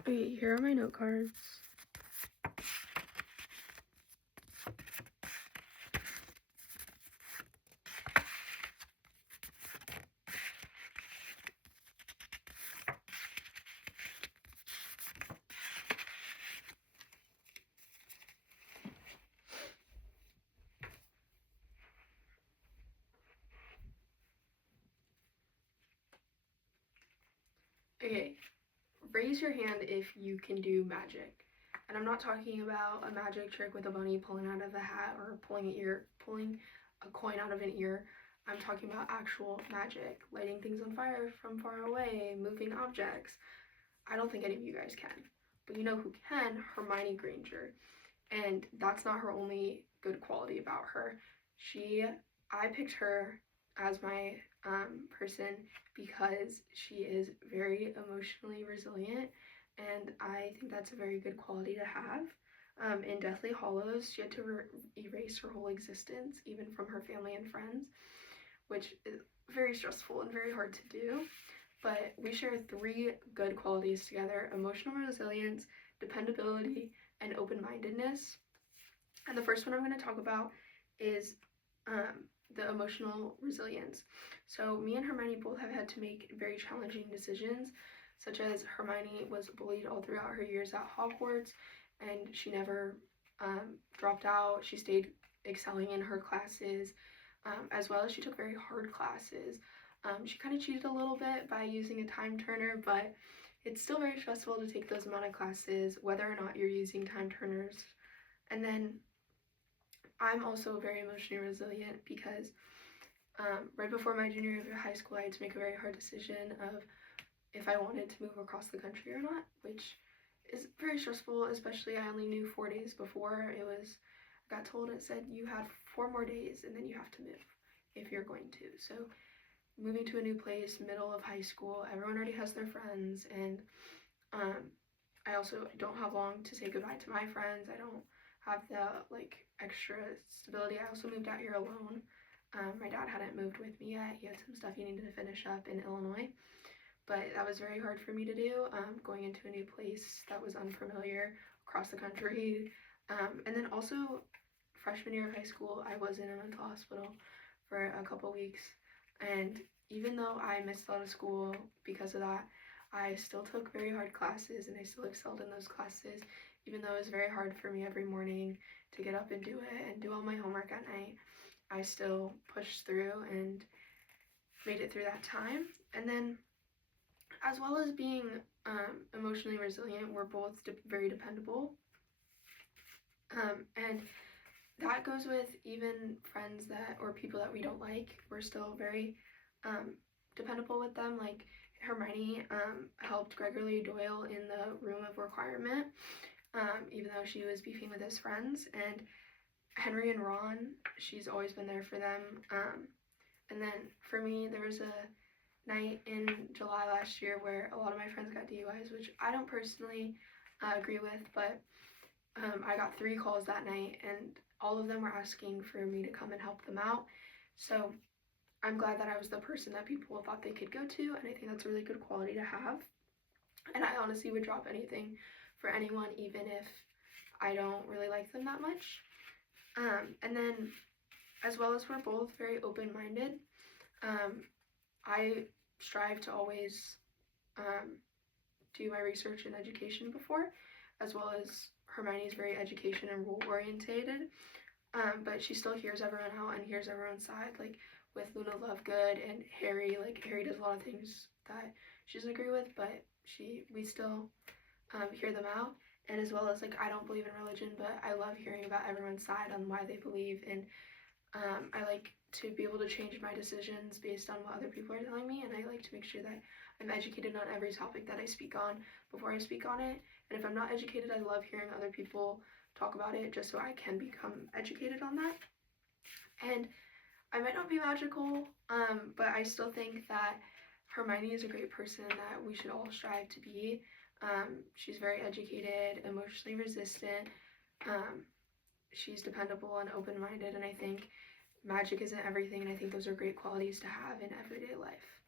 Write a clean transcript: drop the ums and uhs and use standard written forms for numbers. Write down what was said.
Okay, here are my note cards. Okay, raise your hand if you can do magic. And I'm not talking about a magic trick with a bunny pulling out of a hat or pulling a coin out of an ear. I'm talking about actual magic, lighting things on fire from far away, moving objects. I don't think any of you guys can. But you know who can? Hermione Granger. And that's not her only good quality about her. I picked her as my person because she is very emotionally resilient, and I think that's a very good quality to have. In Deathly Hallows, she had to erase her whole existence, even from her family and friends, which is very stressful and very hard to do. But we share 3 good qualities together: emotional resilience, dependability, and open-mindedness. And the first one I'm going to talk about is the emotional resilience. So me and Hermione both have had to make very challenging decisions, such as Hermione was bullied all throughout her years at Hogwarts, and she never dropped out. She stayed excelling in her classes, as well as she took very hard classes. She kind of cheated a little bit by using a time turner, but it's still very stressful to take those amount of classes, whether or not you're using time turners. And then I'm also very emotionally resilient because right before my junior year of high school, I had to make a very hard decision of if I wanted to move across the country or not, which is very stressful, especially I only knew 4 days before. I got told, it said you had 4 more days and then you have to move if you're going to. So moving to a new place, middle of high school, everyone already has their friends, and I also don't have long to say goodbye to my friends. I don't have the extra stability. I also moved out here alone. My dad hadn't moved with me yet. He had some stuff he needed to finish up in Illinois, but that was very hard for me to do, going into a new place that was unfamiliar across the country. And then also freshman year of high school, I was in a mental hospital for a couple weeks, and even though I missed a lot of school because of that, I still took very hard classes and I still excelled in those classes, even though it was very hard for me every morning to get up and do it and do all my homework at night. I still pushed through and made it through that time. And then, as well as being emotionally resilient, we're both very dependable. And that goes with even friends or people that we don't like. We're still very dependable with them. Like Hermione helped Gregory Doyle in the room of requirement, even though she was beefing with his friends. And Henry and Ron, she's always been there for them. And then for me, there was a night in July last year where a lot of my friends got DUIs, which I don't personally agree with, but I got 3 calls that night, and all of them were asking for me to come and help them out. So I'm glad that I was the person that people thought they could go to, and I think that's a really good quality to have. And I honestly would drop anything for anyone, even if I don't really like them that much. And then, as well as we're both very open-minded, I strive to always do my research in education before, as well as Hermione is very education and rule orientated, but she still hears everyone out and hears everyone's side, like with Luna Lovegood and Harry. Like Harry does a lot of things that she doesn't agree with, but we still hear them out. And as well as, like, I don't believe in religion, but I love hearing about everyone's side on why they believe, and I like to be able to change my decisions based on what other people are telling me, and I like to make sure that I'm educated on every topic that I speak on before I speak on it. And if I'm not educated, I love hearing other people talk about it just so I can become educated on that. And I might not be magical, but I still think that Hermione is a great person that we should all strive to be. She's very educated, emotionally resistant, she's dependable and open-minded, and I think magic isn't everything, and I think those are great qualities to have in everyday life.